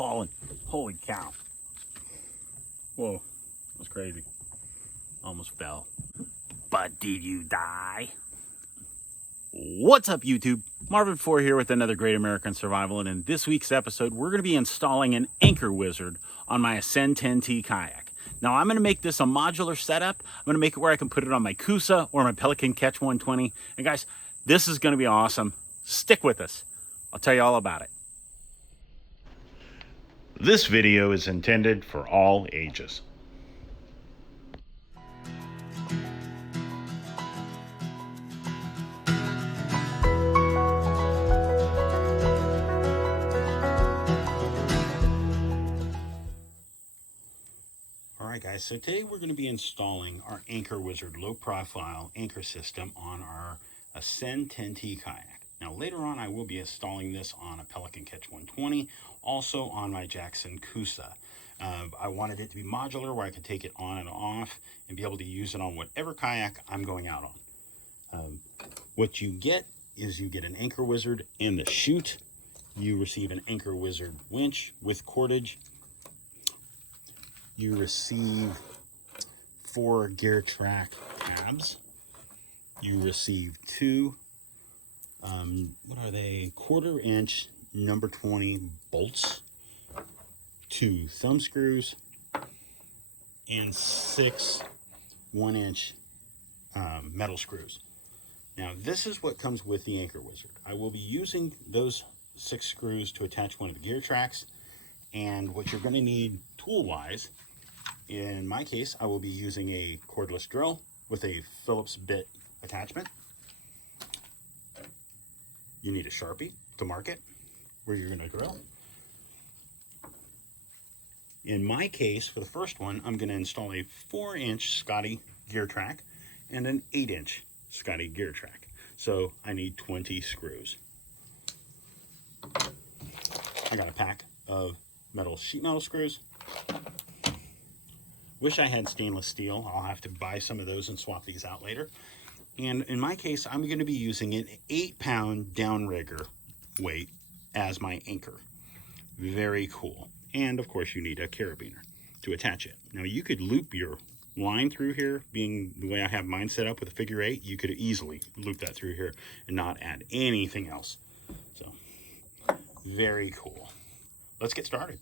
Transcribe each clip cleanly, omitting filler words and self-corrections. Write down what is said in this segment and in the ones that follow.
falling. Holy cow. Whoa, that was crazy. Almost fell. But did you die? What's up, YouTube? Marvin4 here with another Great American Survival, and in this week's episode, we're going to be installing an anchor wizard on my Ascend 10T kayak. Now, I'm going to make this a modular setup. I'm going to make it where I can put it on my Coosa or my Pelican Catch 120. And guys, this is going to be awesome. Stick with us. I'll tell you all about it. This video is intended for all ages. Alright guys, so today we're going to be installing our Anchor Wizard low profile anchor system on our Ascend 10T kayak. Now later on I will be installing this on a Pelican Catch 120, also on my Jackson Coosa. I wanted it to be modular where I could take it on and off and be able to use it on whatever kayak I'm going out on. What you get is you get an Anchor Wizard and the chute. You receive an Anchor Wizard winch with cordage. You receive 4 gear track tabs. You receive 2, what are they, 1/4 inch number 20 bolts, 2 thumb screws, and 6 1-inch metal screws. Now this is what comes with the Anchor Wizard. I will be using those 6 screws to attach one of the gear tracks, and what you're going to need tool-wise, in my case, I will be using a cordless drill with a Phillips bit attachment. You need a Sharpie to mark it where you're going to drill. In my case, for the first one, I'm going to install a 4-inch Scotty gear track and an 8-inch Scotty gear track. So I need 20 screws. I got a pack of sheet metal screws. Wish I had stainless steel. I'll have to buy some of those and swap these out later. And in my case, I'm going to be using an 8-pound downrigger weight as my anchor. Very cool. And of course, you need a carabiner to attach it. Now you could loop your line through here, being the way I have mine set up with a figure 8, you could easily loop that through here and not add anything else. So, very cool. Let's get started.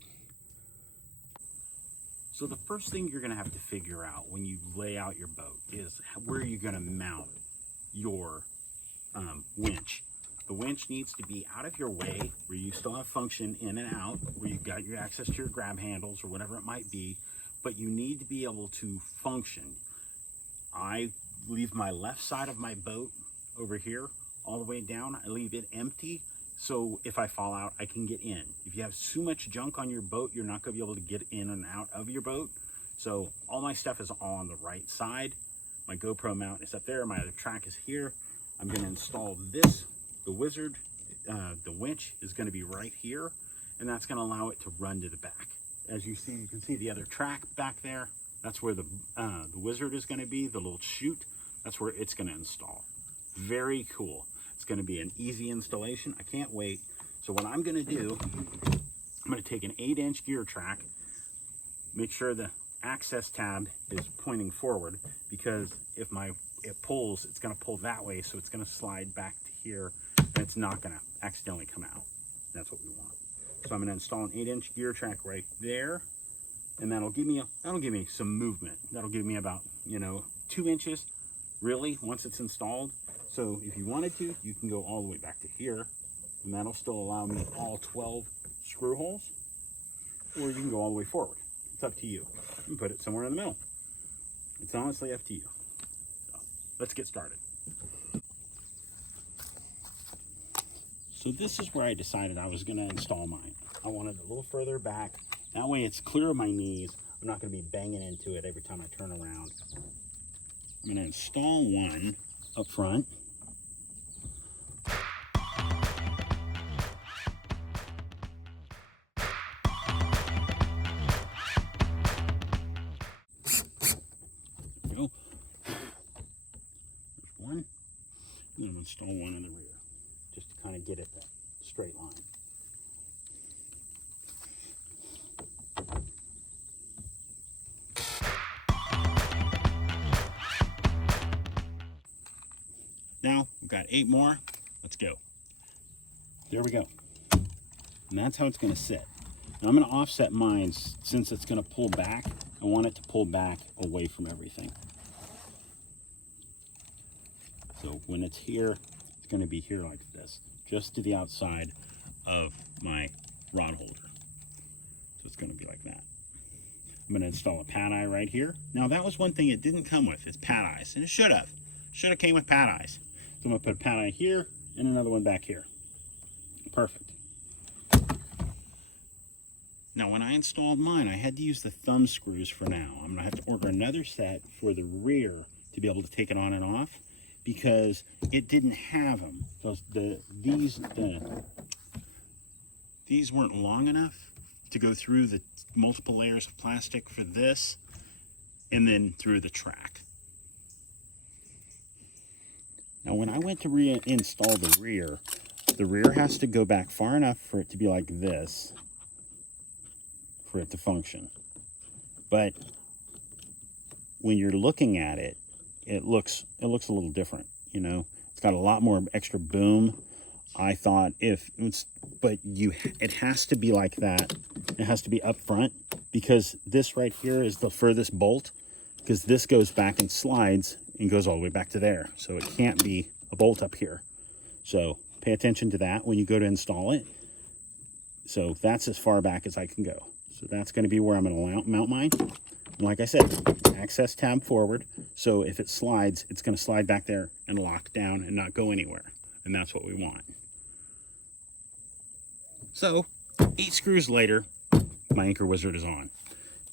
So the first thing you're going to have to figure out when you lay out your boat is where you're going to mount your winch. The winch needs to be out of your way where you still have function in and out, where you've got your access to your grab handles or whatever it might be, but you need to be able to function. I leave my left side of my boat over here all the way down. I leave it empty. So if I fall out, I can get in. If you have too much junk on your boat, you're not going to be able to get in and out of your boat. So all my stuff is all on the right side. My GoPro mount is up there. My other track is here. I'm going to install this. The wizard, the winch is going to be right here, and that's going to allow it to run to the back. As you see, you can see the other track back there. That's where the wizard is going to be, the little chute. That's where it's going to install. Very cool. It's going to be an easy installation. I can't wait. So what I'm going to do, I'm going to take an 8-inch gear track, make sure the access tab is pointing forward, because if it pulls, it's going to pull that way, so it's going to slide back to here, and it's not going to accidentally come out. That's what we want. So I'm going to install an 8-inch gear track right there, and that'll give me some movement. That'll give me about 2 inches, really, once it's installed. So if you wanted to, you can go all the way back to here, and that'll still allow me all 12 screw holes, or you can go all the way forward. It's up to you. You can put it somewhere in the middle. It's honestly up to you. So let's get started. So this is where I decided I was going to install mine. I wanted it a little further back. That way it's clear of my knees. I'm not going to be banging into it every time I turn around. I'm going to install one up front. There we go. There's one. I'm going to install one in the rear, just to kind of get it that straight line. We've got 8 more. Let's go. There we go. And that's how it's going to sit. Now I'm going to offset mine since it's going to pull back. I want it to pull back away from everything. So when it's here, it's going to be here like this, just to the outside of my rod holder. So it's going to be like that. I'm going to install a pad eye right here. Now that was one thing it didn't come with, is pad eyes, and it should have. Should have came with pad eyes. So I'm going to put a pad eye here and another one back here. Perfect. Now when I installed mine, I had to use the thumb screws for now. I'm going to have to order another set for the rear to be able to take it on and off, because it didn't have them. These weren't long enough to go through the multiple layers of plastic for this and then through the track. Now when I went to reinstall the rear has to go back far enough for it to be like this for it to function. But when you're looking at it, it looks a little different, you know. It's got a lot more extra boom. I thought it has to be like that. It has to be up front, because this right here is the furthest bolt, because this goes back and slides and goes all the way back to there. So it can't be a bolt up here. So pay attention to that when you go to install it. So that's as far back as I can go. So that's going to be where I'm going to mount mine. And like I said, access tab forward. So if it slides, it's going to slide back there and lock down and not go anywhere. And that's what we want. So 8 screws later, my anchor wizard is on.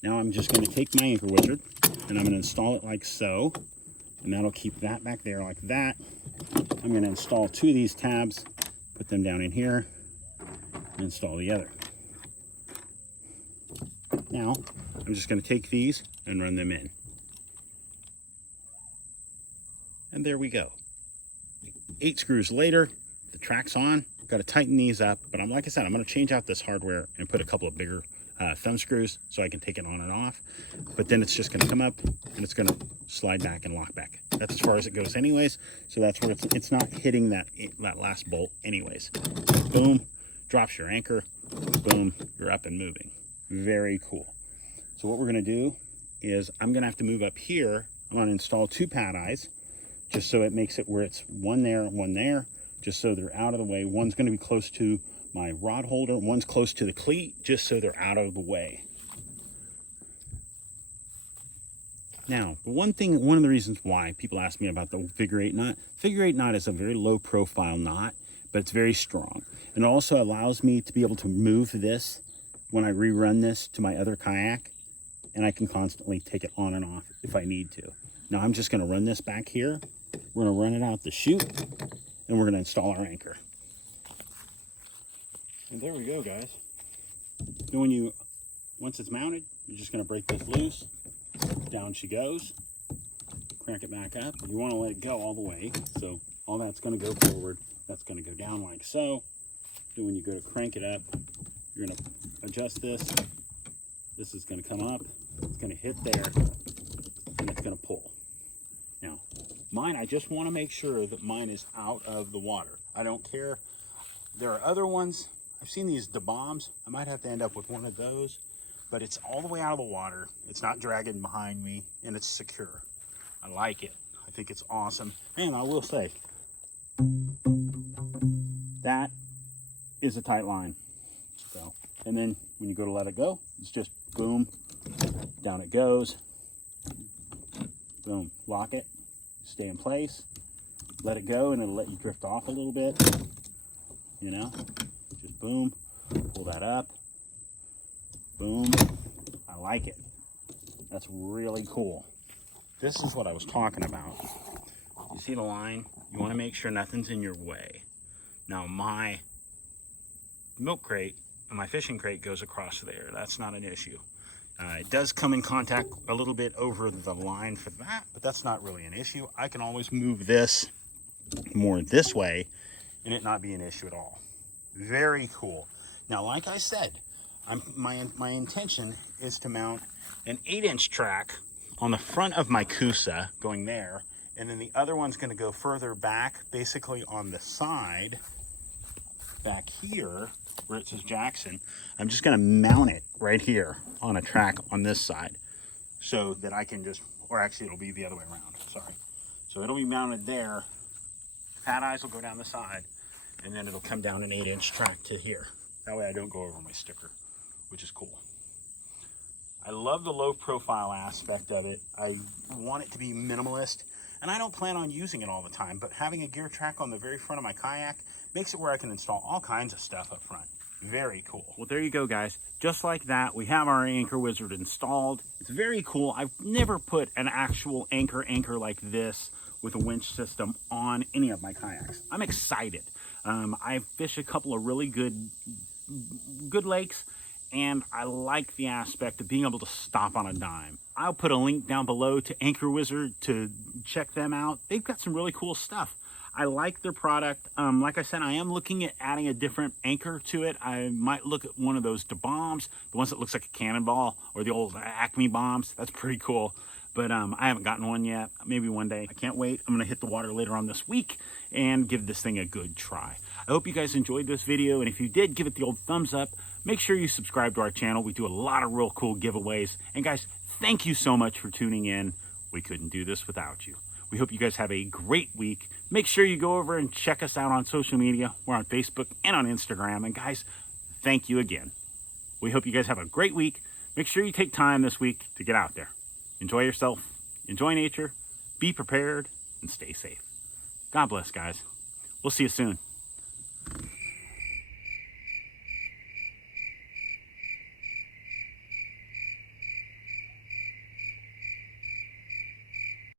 Now I'm just going to take my anchor wizard and I'm going to install it like so. And that'll keep that back there like that. I'm going to install 2 of these tabs, put them down in here, and install the other. Now, I'm just going to take these and run them in. And there we go. 8 screws later, the track's on. Got to tighten these up, but like I said, I'm going to change out this hardware and put a couple of bigger thumb screws so I can take it on and off. But then it's just going to come up and it's going to slide back and lock back. That's as far as it goes anyways. So that's where it's not hitting that last bolt anyways. Boom, drops your anchor. Boom, you're up and moving. Very cool. So what we're going to do is I'm going to have to move up here. I'm going to install 2 pad eyes just so it makes it where it's one there, just so they're out of the way. One's going to be close to my rod holder, one's close to the cleat, just so they're out of the way. Now, one of the reasons why people ask me about the figure 8 knot is a very low profile knot, but it's very strong. And it also allows me to be able to move this when I rerun this to my other kayak, and I can constantly take it on and off if I need to. Now I'm just going to run this back here. We're going to run it out the chute, and we're going to install our anchor. And there we go, guys. And once it's mounted, you're just going to break this loose. Down she goes. Crank it back up. You want to let it go all the way. So all that's going to go forward. That's going to go down like so. Then when you go to crank it up, you're going to adjust this. This is going to come up. It's going to hit there. And it's going to pull. Now, mine, I just want to make sure that mine is out of the water. I don't care. There are other ones. I've seen these bombs. I might have to end up with one of those. But it's all the way out of the water. It's not dragging behind me, and it's secure. I like it. I think it's awesome. And I will say, that is a tight line. So, and then when you go to let it go, it's just boom, down it goes. Boom, lock it, stay in place, let it go, and it'll let you drift off a little bit. You know, just boom, pull that up. Boom. I like it. That's really cool. This is what I was talking about. You see the line? You want to make sure nothing's in your way. Now my milk crate and my fishing crate goes across there. That's not an issue. It does come in contact a little bit over the line for that, but that's not really an issue. I can always move this more this way and it not be an issue at all. Very cool. Now, like I said, my intention is to mount an 8-inch track on the front of my Kusa going there, And then the other one's going to go further back, basically on the side, back here, where it says Jackson. I'm just going to mount it right here on a track on this side so that I can just, or actually it'll be the other way around, sorry. So it'll be mounted there. Pad eyes will go down the side, and then it'll come down an 8-inch track to here. That way I don't go over my sticker, which is cool. I love the low profile aspect of it. I want it to be minimalist, and I don't plan on using it all the time, but having a gear track on the very front of my kayak makes it where I can install all kinds of stuff up front. Very cool. Well, there you go, guys. Just like that, we have our Anchor Wizard installed. It's very cool. I've never put an actual anchor like this with a winch system on any of my kayaks. I'm excited. I've fished a couple of really good lakes, and I like the aspect of being able to stop on a dime. I'll put a link down below to Anchor Wizard to check them out. They've got some really cool stuff. I like their product. Like I said, I am looking at adding a different anchor to it. I might look at one of those bombs, the ones that looks like a cannonball, or the old Acme bombs. That's pretty cool. But I haven't gotten one yet. Maybe one day. I can't wait. I'm gonna hit the water later on this week and give this thing a good try. I hope you guys enjoyed this video, and if you did, give it the old thumbs up. Make sure you subscribe to our channel. We do a lot of real cool giveaways. And guys, thank you so much for tuning in. We couldn't do this without you. We hope you guys have a great week. Make sure you go over and check us out on social media. We're on Facebook and on Instagram. And guys, thank you again. We hope you guys have a great week. Make sure you take time this week to get out there. Enjoy yourself, enjoy nature, be prepared, and stay safe. God bless, guys. We'll see you soon.